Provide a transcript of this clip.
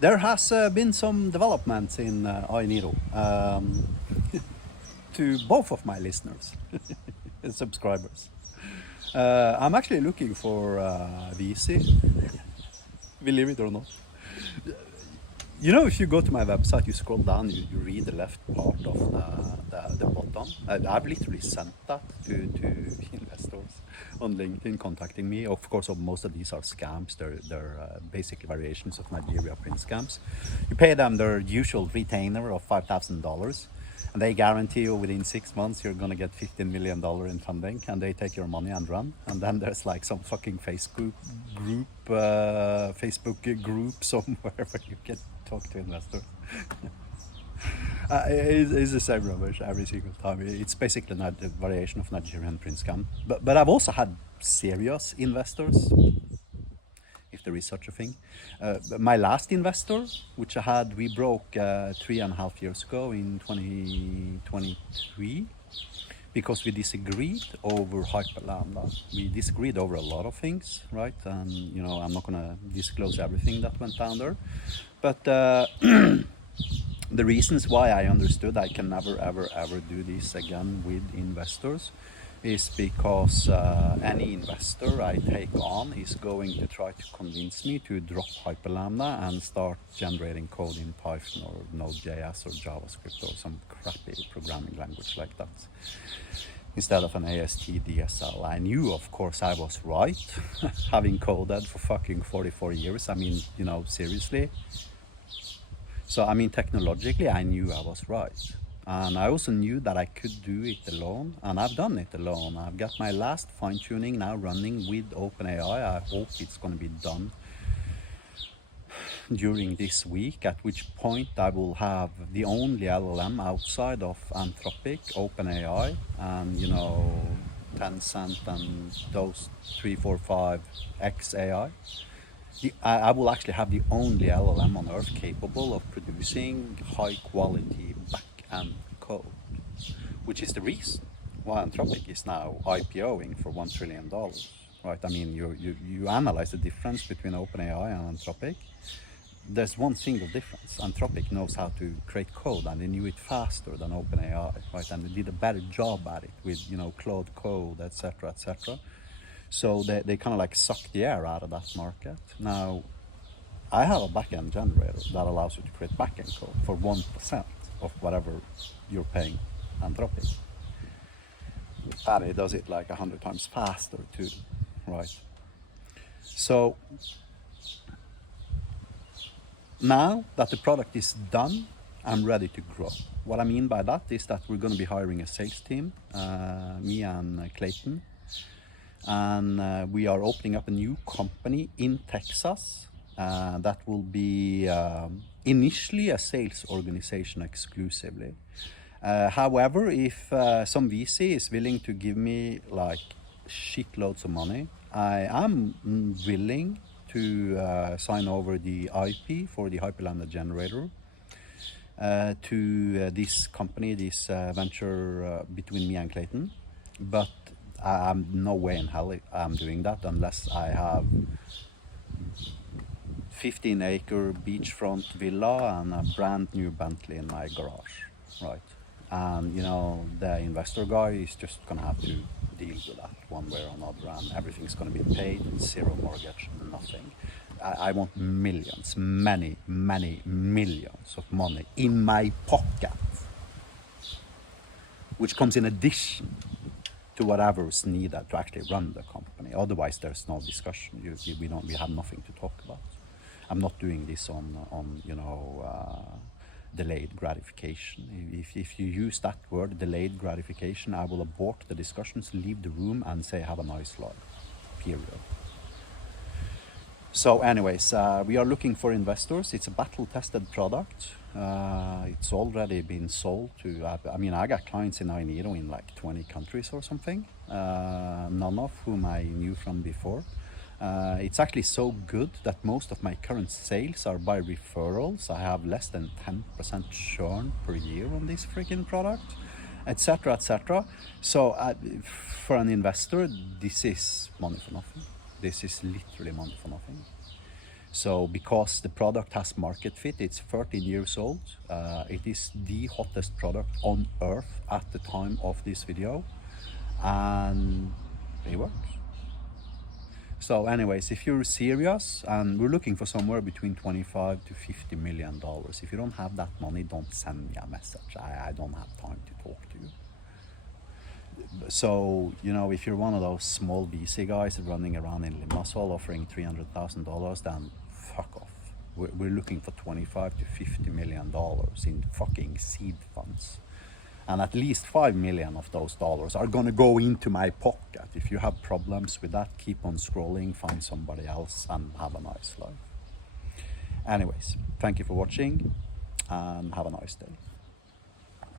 There has been some developments in AINIRO to both of my listeners and subscribers. I'm actually looking for VC, believe it or not. You know, if you go to my website, you scroll down, you read the left part of the bottom. I've literally sent that to investors on LinkedIn contacting me. Of course, most of these are scams. They're basically variations of Nigeria print scams. You pay them their usual retainer of $5,000, and they guarantee you within 6 months you're gonna get $15 million in funding, and they take your money and run. And then there's like some fucking Facebook group somewhere where you can talk to investors. It's the same rubbish every single time. It's basically a variation of Nigerian print scam. But I've also had serious investors, if there is such a thing. My last investor, which I had, we broke 3.5 years ago in 2023 because we disagreed over hyperlambda. We disagreed over a lot of things, right? And you know, I'm not gonna disclose everything that went down there, but the reasons why I understood I can never ever do this again with investors is because any investor I take on is going to try to convince me to drop hyperlambda and start generating code in Python or Node.js or JavaScript or some crappy programming language like that, instead of an AST DSL. I knew, of course, I was right, having coded for fucking 44 years. I mean, you know, seriously. So, I mean, technologically, I knew I was right. And I also knew that I could do it alone, and I've done it alone. I've got my last fine-tuning now running with OpenAI. I hope it's going to be done during this week, at which point I will have the only LLM outside of Anthropic, OpenAI, and, you know, Tencent and those 3, 4, 5 XAI. I will actually have the only LLM on Earth capable of producing high-quality back-end code, which is the reason why Anthropic is now IPOing for $1 trillion, right? I mean, you analyze the difference between OpenAI and Anthropic. There's one single difference. Anthropic knows how to create code, and they knew it faster than OpenAI, right? And they did a better job at it with, you know, Claude Code, etc., etc. So they kind of like suck the air out of that market. Now, I have a backend generator that allows you to create backend code for 1% of whatever you're paying Anthropic. And it does it like 100 times faster too, right? So now that the product is done, I'm ready to grow. What I mean by that is that we're going to be hiring a sales team, me and Clayton. And we are opening up a new company in Texas that will be initially a sales organization exclusively. However, if some VC is willing to give me like shitloads of money, I am willing to sign over the IP for the Hyperlambda generator to this company, this venture between me and Clayton. But I'm no way in hell I'm doing that unless I have 15-acre beachfront villa and a brand new Bentley in my garage, right? And you know, the investor guy is just gonna have to deal with that one way or another, and everything's gonna be paid, zero mortgage, nothing. I want millions, many millions of money in my pocket, which comes in addition to whatever is needed to actually run the company. Otherwise, there's no discussion. We have nothing to talk about. I'm not doing this on you know, delayed gratification. If you use that word, delayed gratification, I will abort the discussions, leave the room, and say have a nice life. Period. So, anyways, we are looking for investors. It's a battle-tested product. It's already been sold to, I mean, I got clients in AINIRO in like 20 countries or something, none of whom I knew from before. It's actually so good that most of my current sales are by referrals. I have less than 10% churn per year on this freaking product, etc., etc. So for an investor, this is money for nothing. This is literally money for nothing. So because the product has market fit, it's 13 years old. It is the hottest product on earth at the time of this video, and it works. So anyways, if you're serious, and we're looking for somewhere between 25 to 50 million dollars. If you don't have that money, don't send me a message. I don't have time to talk to you. So, you know, if you're one of those small VC guys running around in Limassol offering $300,000, then fuck off. We're looking for 25 to 50 million dollars in fucking seed funds. And at least 5 million of those dollars are gonna go into my pocket. If you have problems with that, keep on scrolling, find somebody else, and have a nice life. Anyways, thank you for watching, and have a nice day.